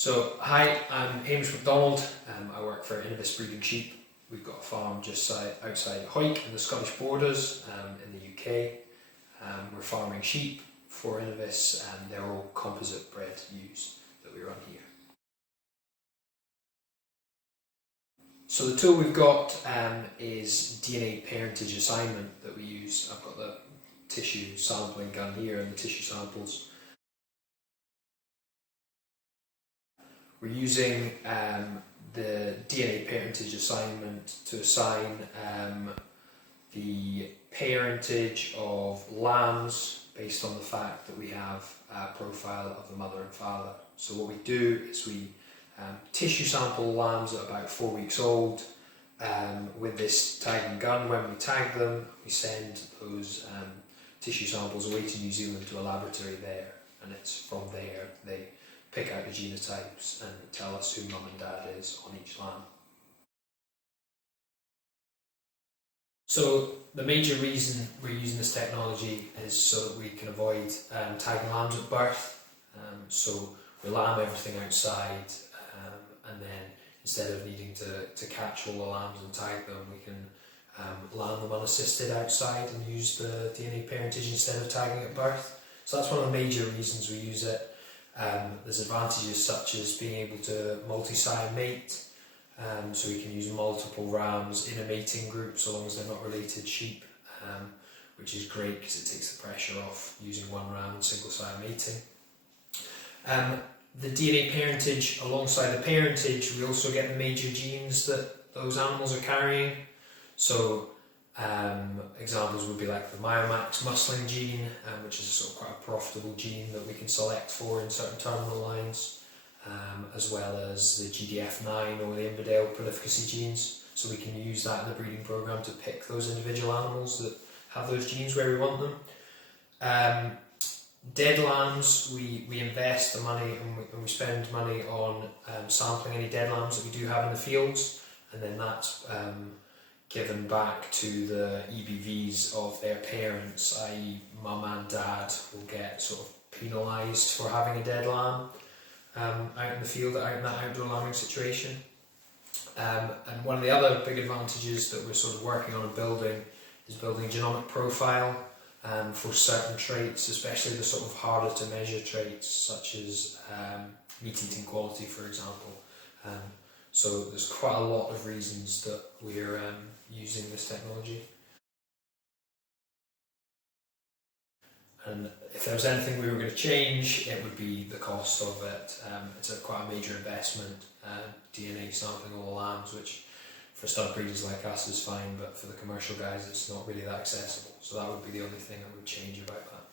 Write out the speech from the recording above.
So, hi, I'm Hamish MacDonald. I work for Innovis Breeding Sheep. We've got a farm just outside Hawick in the Scottish borders in the UK. We're farming sheep for Innovis, and they're all composite bred ewes that we run here. So the tool we've got is DNA parentage assignment that we use. I've got the tissue sampling gun here and the tissue samples. We're using the DNA parentage assignment to assign the parentage of lambs based on the fact that we have a profile of the mother and father. So what we do is we tissue sample lambs at about 4 weeks old with this tagging gun. When we tag them, we send those tissue samples away to New Zealand to a laboratory there, and it's from there they pick out the genotypes and tell us who mum and dad is on each lamb. So the major reason we're using this technology is so that we can avoid tagging lambs at birth. So we lamb everything outside, and then instead of needing to catch all the lambs and tag them, we can lamb them unassisted outside and use the DNA parentage instead of tagging at birth. So that's one of the major reasons we use it. There's advantages such as being able to multi-sire mate, so we can use multiple rams in a mating group so long as they're not related sheep, which is great because it takes the pressure off using one ram in single-sire mating. The DNA parentage, alongside the parentage, we also get the major genes that those animals are carrying. So examples would be like the Myomax muscling gene, which is a sort of quite a profitable gene that we can select for in certain terminal lines, as well as the GDF9 or the Inverdale prolificacy genes. So we can use that in the breeding program to pick those individual animals that have those genes where we want them. Dead lambs, we invest the money and we spend money on sampling any dead lambs that we do have in the fields, and then that's given back to the EBVs of their parents, i.e. mum and dad will get sort of penalised for having a dead lamb out in the field, out in that outdoor lambing situation. And one of the other big advantages that we're sort of working on and building is building a genomic profile for certain traits, especially the sort of harder to measure traits such as meat eating quality, for example. So there's quite a lot of reasons that we're using this technology. And if there was anything we were going to change, it would be the cost of it. It's quite a major investment, DNA sampling all the lambs, which for stud breeders like us is fine, but for the commercial guys it's not really that accessible. So that would be the only thing I would change about that.